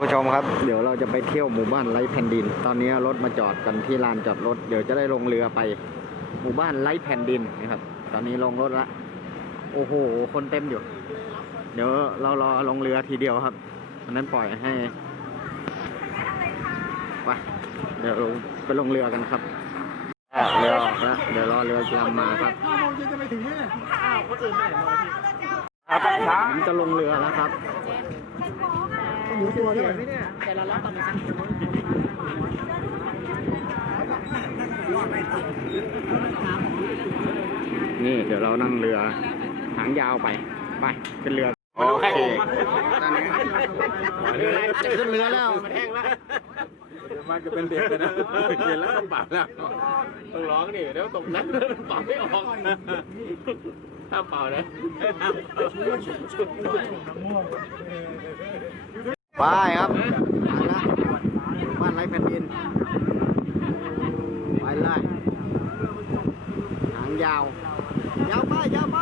ผู้ชมครับเดี๋ยวเราจะไปเที่ยวหมู่บ้านไร้แผ่นดินตอนนี้รถมาจอดกันที่ลานจอดรถเดี๋ยวจะได้ลงเรือไปหมู่บ้านไร้แผ่นดินนะครับตอนนี้ลงรถละโอ้โหคนเต็มอยู่เดี๋ยวเรารอลงเรือทีเดียวครับอันนั้นปล่อยให้ไปเดี๋ยวไปลงเรือกันครับเรือออกแล้วเดี๋ยวรอเรือจำมาครับผมจะลงเรือแล้วครับหมูตัวด้วยเนี่ยแต่เราล็อกตอนนี้นี่เดี๋ยวเรานั่งเรือหางยาวไปขึ้นเรือโอเคตอนนี้จะขึ้นเรือแล้วมันแห้งแล้วมันจะเป็นเด็กกันนะเย็นแล้วต้องปรับแล้วต้องร้องดิเดี๋ยวตกนั้นปรับไม่ออกถ้าเปล่านะไปครับมาละบ้านไร้แผ่นดินไปเลยหางยาวไป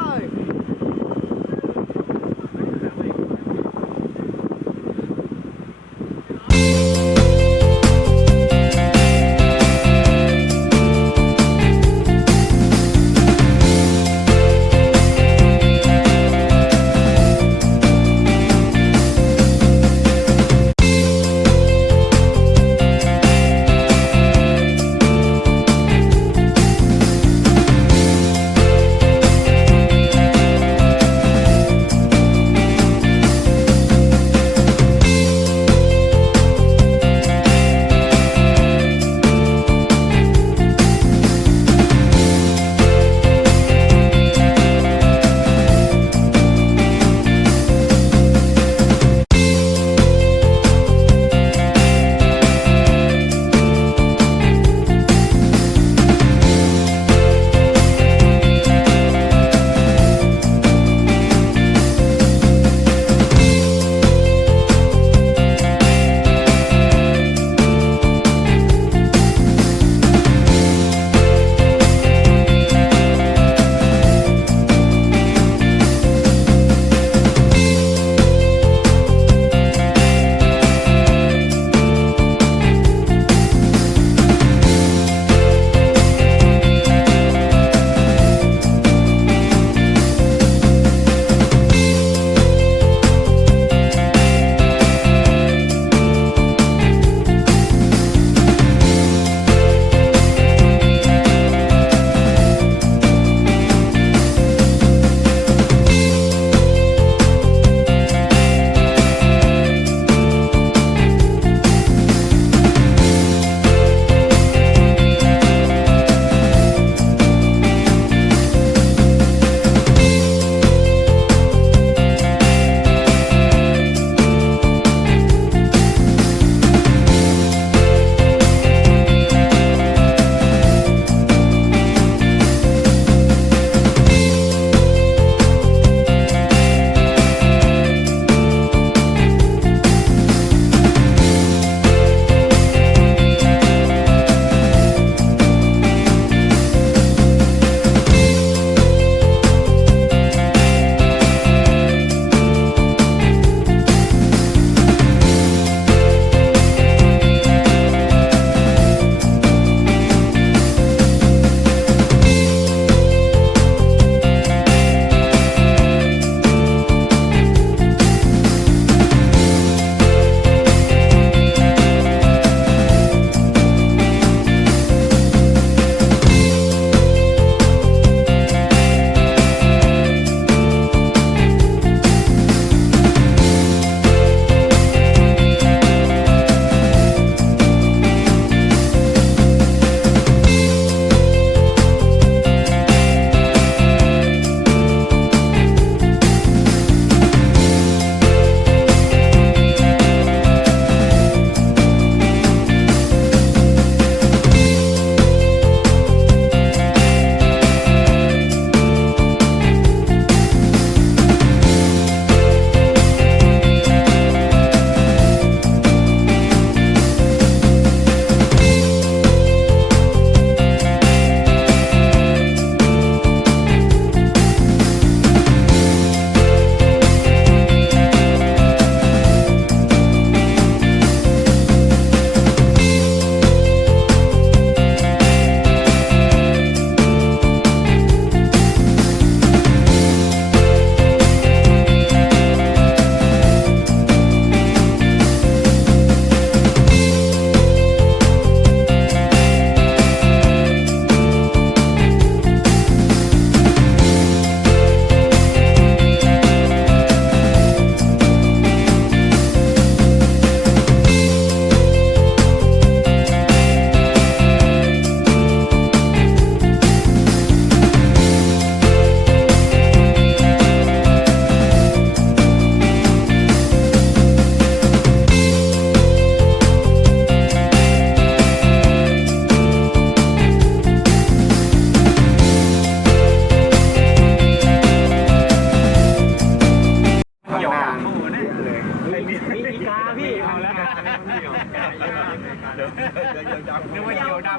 นึกว่าเหี่ยวดำ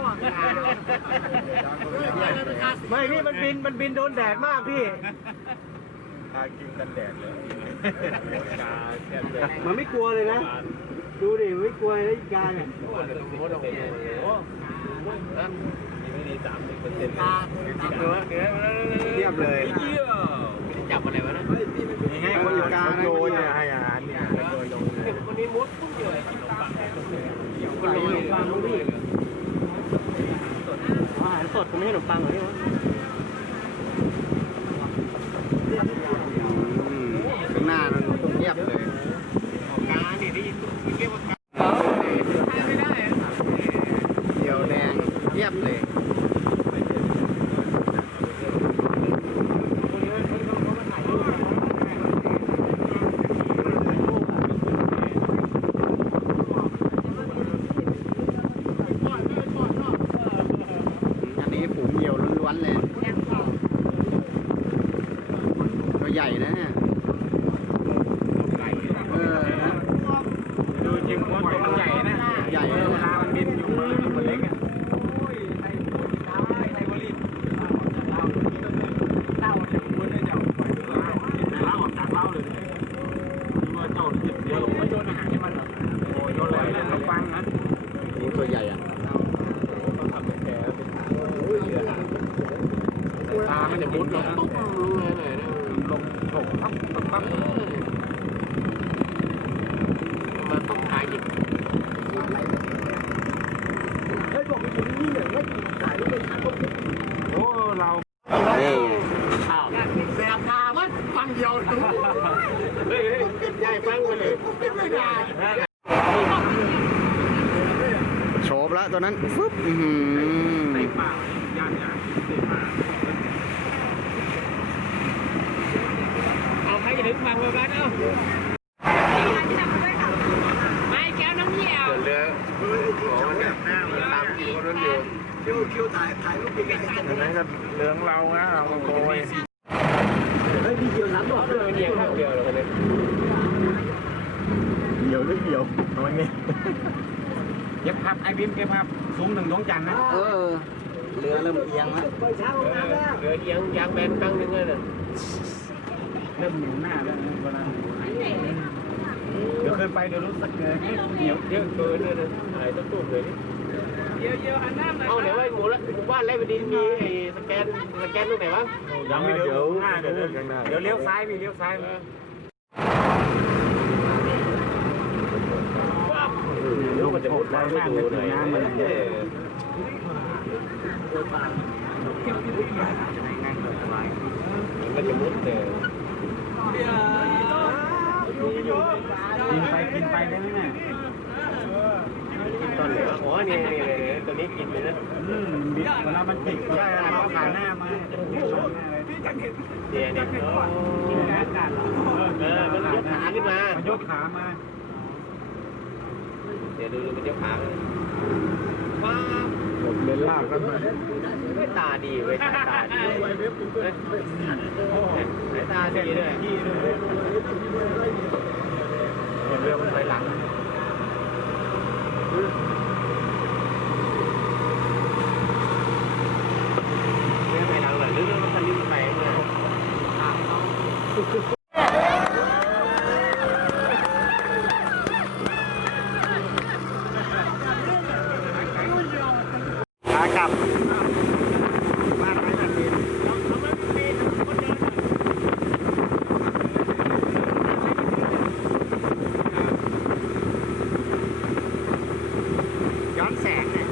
ไม่พี่มันบินโดนแดดมากพี่ ตากินกันแดดเลย มันไม่กลัวเลยนะดูดิไม่กลัวเลยอีกาเนี่ย ไม่ดี30%เทียบเลย จับอะไรวะนะ ให้คนอีกาโดนเนี่ย ให้อาหารเนี่ยคนนี้มุดปุ๊บเลยกินขนมปังขนมปังรู้ดิอาหารสดผมไม่ใช่ขนมปังเหรอนี่วะข้างหน้ามันเทียบเลย กาเนี่ยได้ยินเรียกว่ากาไม่ได้ เดี๋ยวแดงเทียบเลยอันนี้ฝูงเหยี่ยวล้วนๆเลยตัวใหญ่นะเนี่ยนะ ดูจริงว่าตัวมันใหญ่นะ ใหญ่ เวลามันบินอยู่มันเล็กอ่ะนี่ตัวใหญ่อ่ะ ตามันจะมุดลงตุ๊บเลยลงถกปั๊บปั๊บมันต้องถ่ายหยิบ เฮ้ยบอกไปอยู่นี่เนี่ยไม่ถ่ายรูปไปถ่ายรูป โอ้เรา นี่ อ้าวแสบตาวัดฟังเดียวเฮ้ยใหญ่ฟังไปเลยไม่ได้ โฉบแล้วตัวนั้นฟึ๊บอื้อหือ ในป่าย่านย่านเอาใครจะถึงฟังแบบนั้นเอ้าไม่แก้วน้ำเหี่ยวเรือมันหน้ามันตามอีกคนเดียวคิวถ่ายรูปยังไง นั้นก็เรื่องเรานะเอามาโกย เฮ้ยพี่เกี่ยวน้ำบอกเลย เหี่ยวข้างเดียวเลย เกี่ยวหรือเกี่ยวทำไมเนี่ย เก็บภาพไอ้บิ๊มเก็บภาพสูง1 ดวงจันทร์นะ เรือเริ่มเอียงแล้ว เรือเอียงยางแบนตั้งนึงเลยน่ะเริ่มเหนียวหน้าแล้วนะเวลาเดี๋ยวเคยไปเดี๋ยวรู้สึกเลยเหนียวเยอะเกินเลยนะอะไรต้องตุ้มเลยเยอะหันหน้าเลยเอาไหนว่าหมู่บ้านไร่บดินมีไอ้สแกนตรงไหนวะยังไม่เดี๋ยวหน้าเดี๋ยวเลี้ยวซ้ายมีเลี้ยวซ้ายลูกมันจะมุดน้ำมันจะน้ำมันมันจะมุดเลยกินไปได้ไหมเนี่ยกินตอนไหนวะอ๋อนี่ตัวนี้กินเลยนะเวลามันติดได้เราผ่านหน้ามาเนี่ยมันยกขาขึ้นมามันยกขามาเดี๋ยวดูมันยกขาเลยว้าผมเล่นลากกันมาไม่ตาดีเว้ยตาดีสายตาดีด้วยเรือมันถอยหลังเรือถอยหลังเลยเรือมันคันนี้มันไปเนี่ยขากลับบ้านไม้แผ่นดินย้อนแสงนะ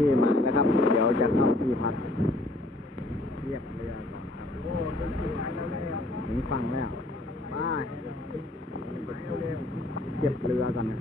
ที่หมายแล้วครับ เดี๋ยวจะเข้าที่พักเทียบเรือก่อนครับถึงฝั่งแล้วไปเทียบเรือกันนะ